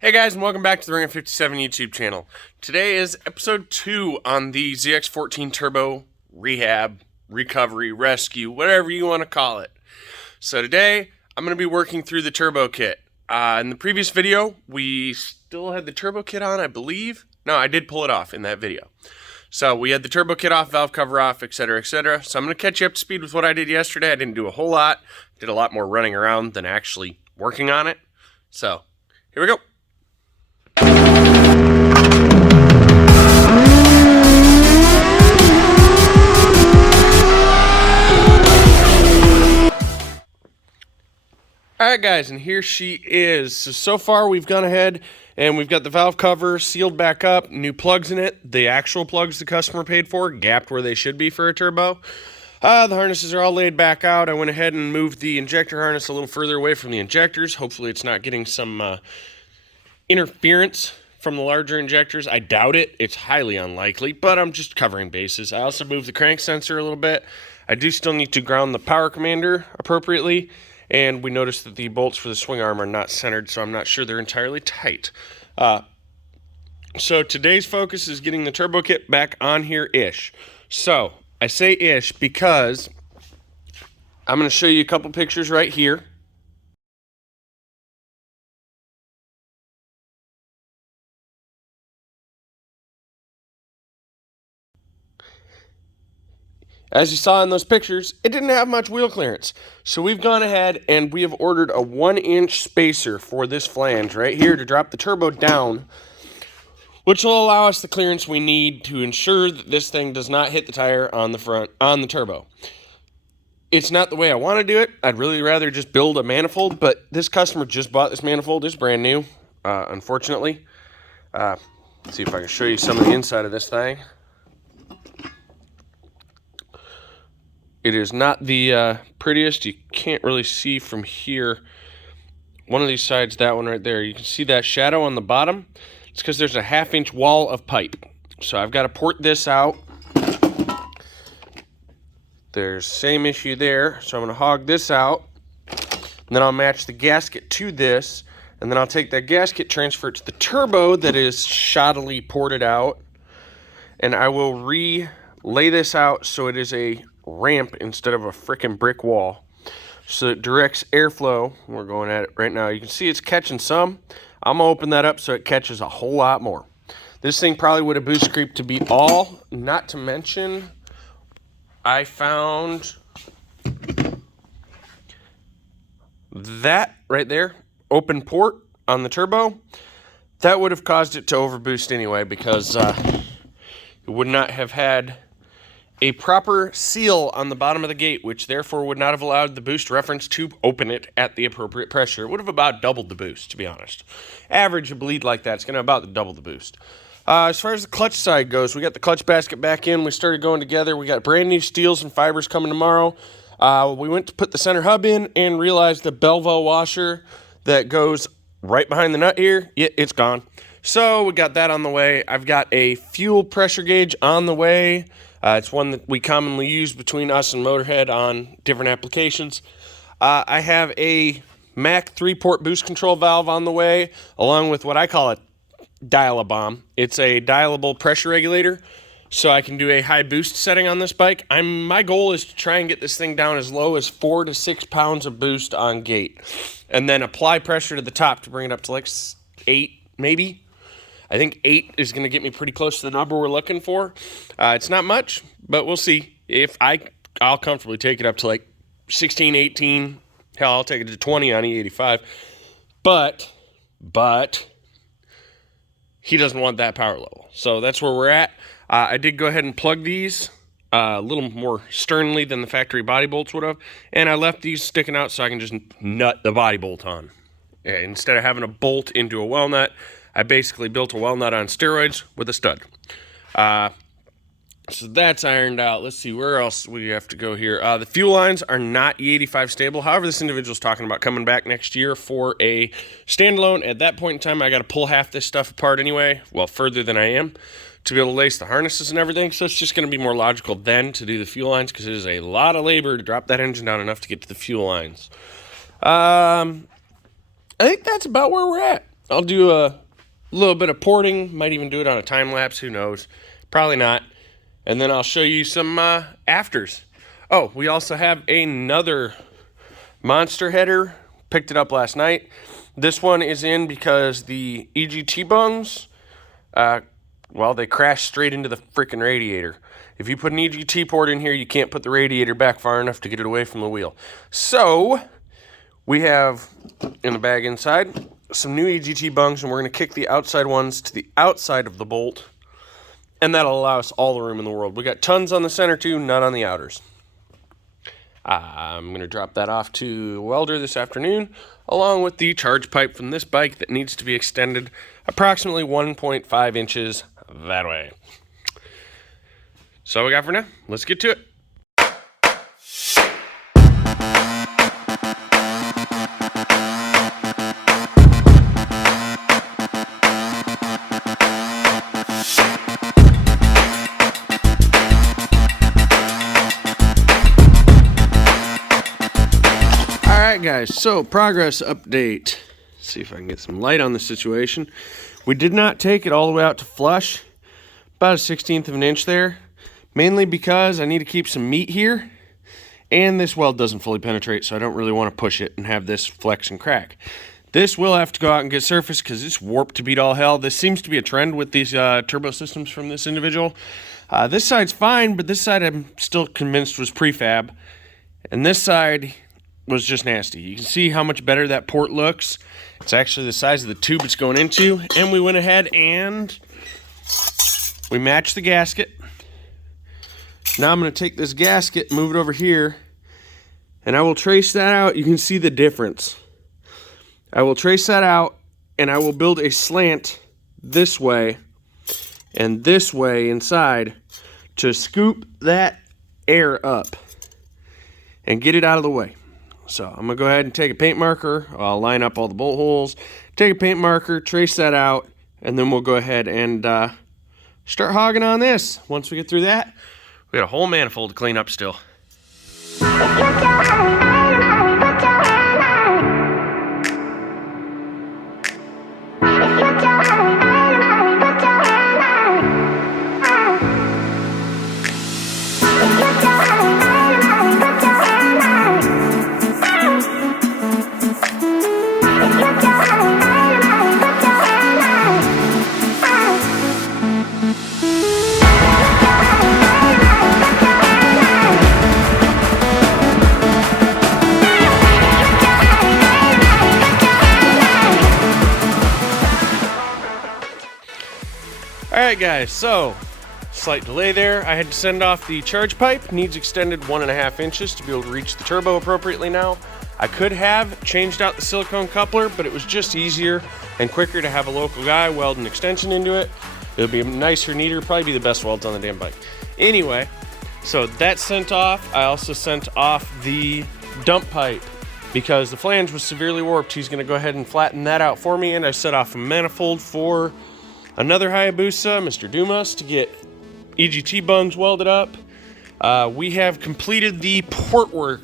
Hey guys, and welcome back to the Ring of 57 YouTube channel. Today is episode 2 on the ZX14 Turbo Rehab, Recovery, Rescue, whatever you want to call it. So today, I'm going to be working through the turbo kit. In the previous video, we still had the turbo kit on, I believe. No, I did pull it off in that video. So we had the turbo kit off, valve cover off, etc., etc. So I'm going to catch you up to speed with what I did yesterday. I didn't do a whole lot. Did a lot more running around than actually working on it. So, here we go. Alright guys, and here she is. So far we've gone ahead and we've got the valve cover sealed back up, new plugs in it, the actual plugs the customer paid for, gapped where they should be for a turbo. The harnesses are all laid back out. I went ahead and moved the injector harness a little further away from the injectors. Hopefully it's not getting some interference from the larger injectors. I doubt it. It's highly unlikely, but I'm just covering bases. I also moved the crank sensor a little bit. I do still need to ground the power commander appropriately. And we noticed that the bolts for the swing arm are not centered, so I'm not sure they're entirely tight. So today's focus is getting the turbo kit back on here-ish. So I say ish because I'm going to show you a couple pictures right here. As you saw in those pictures, it didn't have much wheel clearance. So we've gone ahead and we have ordered a 1-inch spacer for this flange right here to drop the turbo down, which will allow us the clearance we need to ensure that this thing does not hit the tire on the front, on the turbo. It's not the way I want to do it. I'd really rather just build a manifold, but this customer just bought this manifold. It's brand new, unfortunately. Let's see if I can show you some of the inside of this thing. It is not the prettiest. You can't really see from here. One of these sides, that one right there. You can see that shadow on the bottom. It's because there's a 1/2-inch wall of pipe. So I've got to port this out. There's same issue there. So I'm going to hog this out. And then I'll match the gasket to this. And then I'll take that gasket, transfer it to the turbo that is shoddily ported out. And I will lay this out so it is a ramp instead of a frickin' brick wall, so it directs airflow. We're going at it right now. You can see it's catching some. I'm gonna open that up so it catches a whole lot more. This thing probably would have boost creeped to beat all, not to mention I found that right there, open port on the turbo. That would have caused it to overboost anyway, because it would not have had a proper seal on the bottom of the gate, which therefore would not have allowed the boost reference to open it at the appropriate pressure. It would have about doubled the boost, to be honest. Average a bleed like that, it's going to about double the boost. As far as the clutch side goes, we got the clutch basket back in. We started going together. We got brand new steels and fibers coming tomorrow. We went to put the center hub in and realized the Belleville washer that goes right behind the nut here, it's gone. So we got that on the way. I've got a fuel pressure gauge on the way. It's one that we commonly use between us and Motorhead on different applications. I have a Mac 3-port boost control valve on the way, along with what I call a dial-a-bomb. It's a dialable pressure regulator, so I can do a high boost setting on this bike. My goal is to try and get this thing down as low as 4 to 6 pounds of boost on gate, and then apply pressure to the top to bring it up to like 8, maybe. I think 8 is going to get me pretty close to the number we're looking for. It's not much, but we'll see. If I'll comfortably take it up to like 16, 18. Hell, I'll take it to 20 on E85. But he doesn't want that power level. So that's where we're at. I did go ahead and plug these a little more sternly than the factory body bolts would have. And I left these sticking out so I can just nut the body bolt on. Instead of having a bolt into a well nut, I basically built a well nut on steroids with a stud. So that's ironed out. Let's see, where else we have to go here. The fuel lines are not E85 stable. However, this individual's talking about coming back next year for a standalone. At that point in time, I got to pull half this stuff apart anyway, well, further than I am, to be able to lace the harnesses and everything. So it's just going to be more logical then to do the fuel lines, because it is a lot of labor to drop that engine down enough to get to the fuel lines. I think that's about where we're at. I'll do a little bit of porting, might even do it on a time lapse, who knows, probably not. And then I'll show you some afters. Oh, we also have another monster header, picked it up last night. This one is in because the EGT bungs, well, they crash straight into the freaking radiator. If you put an EGT port in here, you can't put the radiator back far enough to get it away from the wheel. So we have in the bag inside some new EGT bungs, and we're going to kick the outside ones to the outside of the bolt, and that'll allow us all the room in the world. We got tons on the center too, none on the outers. I'm going to drop that off to welder this afternoon, along with the charge pipe from this bike that needs to be extended approximately 1.5 inches that way. So all we got for now. Let's get to it. Alright guys, so progress update. Let's see if I can get some light on the situation. We did not take it all the way out to flush, about a 1/16 of an inch there, mainly because I need to keep some meat here, and this weld doesn't fully penetrate, so I don't really want to push it and have this flex and crack. This will have to go out and get surfaced because it's warped to beat all hell. This seems to be a trend with these turbo systems from this individual. This side's fine, but this side I'm still convinced was prefab, and this side was just nasty. You can see how much better that port looks. It's actually the size of the tube it's going into, and we went ahead and we matched the gasket. Now I'm going to take this gasket, move it over here, and I will trace that out. You can see the difference. I will trace that out, and I will build a slant this way and this way inside to scoop that air up and get it out of the way. So I'm going to go ahead and take a paint marker. I'll line up all the bolt holes, take a paint marker, trace that out, and then we'll go ahead and start hogging on this. Once we get through that, we got a whole manifold to clean up still. Alright guys, so slight delay there. I had to send off the charge pipe. Needs extended 1.5 inches to be able to reach the turbo appropriately now. I could have changed out the silicone coupler, but it was just easier and quicker to have a local guy weld an extension into it. It'll be nicer, neater, probably be the best welds on the damn bike. Anyway, so that's sent off. I also sent off the dump pipe because the flange was severely warped. He's going to go ahead and flatten that out for me, and I set off a manifold for another Hayabusa, Mr. Dumas, to get EGT bungs welded up. We have completed the port work.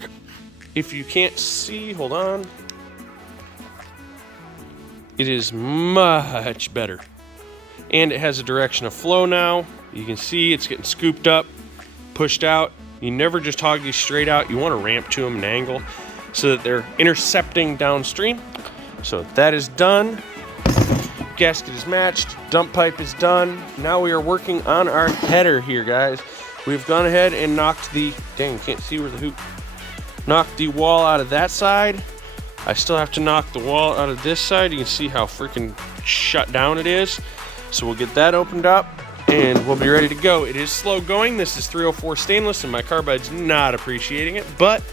If you can't see, hold on. It is much better. And it has a direction of flow now. You can see it's getting scooped up, pushed out. You never just hog these straight out. You want to ramp to them an angle so that they're intercepting downstream. So that is done. Gasket is matched, dump pipe is done. Now we are working on our header here, guys. We've gone ahead and knocked the, dang, can't see where the hoop, knocked the wall out of that side. I still have to knock the wall out of this side. You can see how freaking shut down it is. So we'll get that opened up and we'll be ready to go. It is slow going. This is 304 stainless and my carbide's not appreciating it, but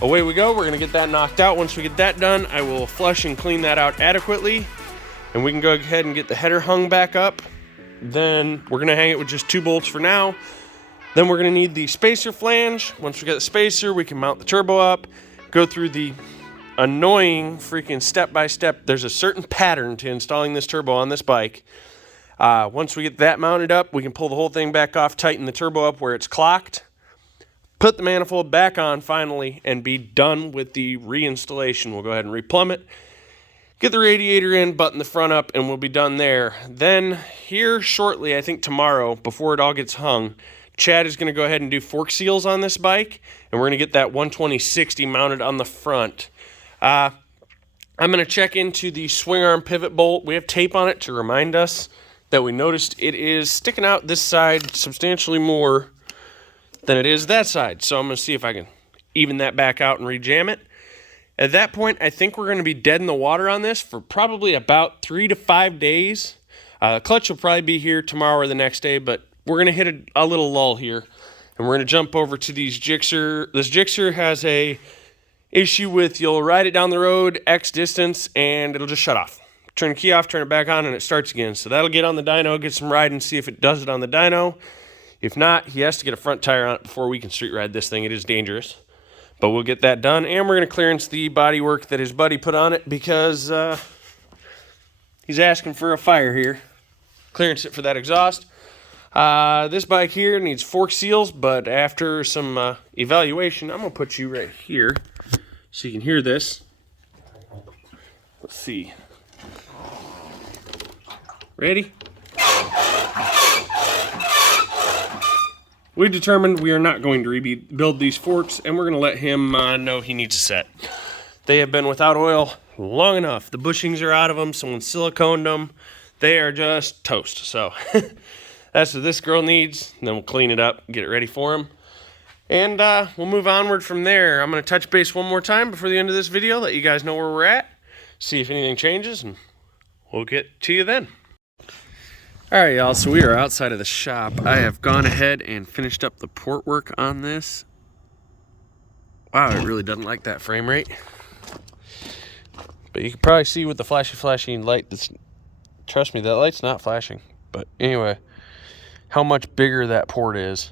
away we go. We're gonna get that knocked out. Once we get that done, I will flush and clean that out adequately. And we can go ahead and get the header hung back up. Then we're gonna hang it with just 2 bolts for now. Then we're gonna need the spacer flange. Once we get the spacer, we can mount the turbo up, go through the annoying freaking step-by-step. There's a certain pattern to installing this turbo on this bike. Once we get that mounted up, we can pull the whole thing back off, tighten the turbo up where it's clocked, put the manifold back on finally, and be done with the reinstallation. We'll go ahead and replumb it. get the radiator in, button the front up, and we'll be done there. Then here shortly, I think tomorrow, before it all gets hung, Chad is going to go ahead and do fork seals on this bike, and we're going to get that 120/60 mounted on the front. I'm going to check into the swing arm pivot bolt. We have tape on it to remind us that we noticed it is sticking out this side substantially more than it is that side. So I'm going to see if I can even that back out and rejam it. At that point, I think we're going to be dead in the water on this for probably about 3 to 5 days. Clutch will probably be here tomorrow or the next day, but we're going to hit a little lull here. And we're going to jump over to these Gixxer. This Gixxer has a issue with you'll ride it down the road X distance and it'll just shut off. Turn the key off, turn it back on, and it starts again. So that'll get on the dyno, get some ride, and see if it does it on the dyno. If not, he has to get a front tire on it before we can street ride this thing. It is dangerous. But we'll get that done, and we're going to clearance the bodywork that his buddy put on it because he's asking for a fire here. Clearance it for that exhaust. This bike here needs fork seals, but after some evaluation, I'm going to put you right here so you can hear this. Let's see. Ready? We determined we are not going to rebuild these forks, and we're going to let him know he needs a set. They have been without oil long enough. The bushings are out of them. Someone siliconed them. They are just toast. So that's what this girl needs. And then we'll clean it up, get it ready for him. And we'll move onward from there. I'm going to touch base one more time before the end of this video, let you guys know where we're at, see if anything changes, and we'll get to you then. Alright y'all, so we are outside of the shop. I have gone ahead and finished up the port work on this. Wow, it really doesn't like that frame rate. But you can probably see with the flashing light that's, trust me, that light's not flashing. But anyway, how much bigger that port is.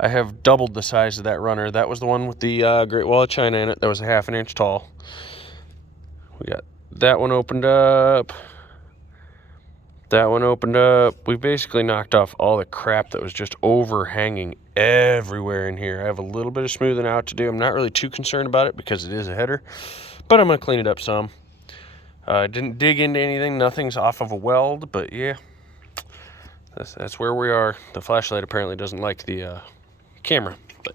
I have doubled the size of that runner. That was the one with the Great Wall of China in it. That was a 1/2 inch tall. We got that one opened up. That one opened up. We basically knocked off all the crap that was just overhanging everywhere in here. I have a little bit of smoothing out to do. I'm not really too concerned about it because it is a header, but I'm going to clean it up some. Didn't dig into anything. Nothing's off of a weld, but yeah, that's where we are. The flashlight apparently doesn't like the camera, but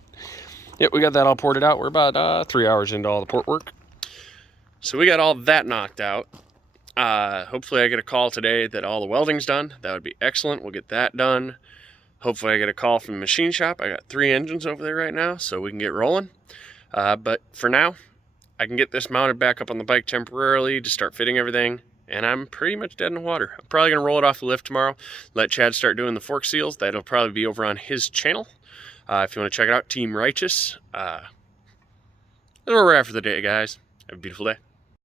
yeah, we got that all ported out. We're about 3 hours into all the port work. So we got all that knocked out. Hopefully I get a call today that all the welding's done. That would be excellent. We'll get that done. Hopefully I get a call from the machine shop. I got 3 engines over there right now, so we can get rolling. But for now, I can get this mounted back up on the bike temporarily to start fitting everything, and I'm pretty much dead in the water. I'm probably going to roll it off the lift tomorrow, let Chad start doing the fork seals. That'll probably be over on his channel. If you want to check it out, Team Righteous. That's where we're at for the day, guys. Have a beautiful day.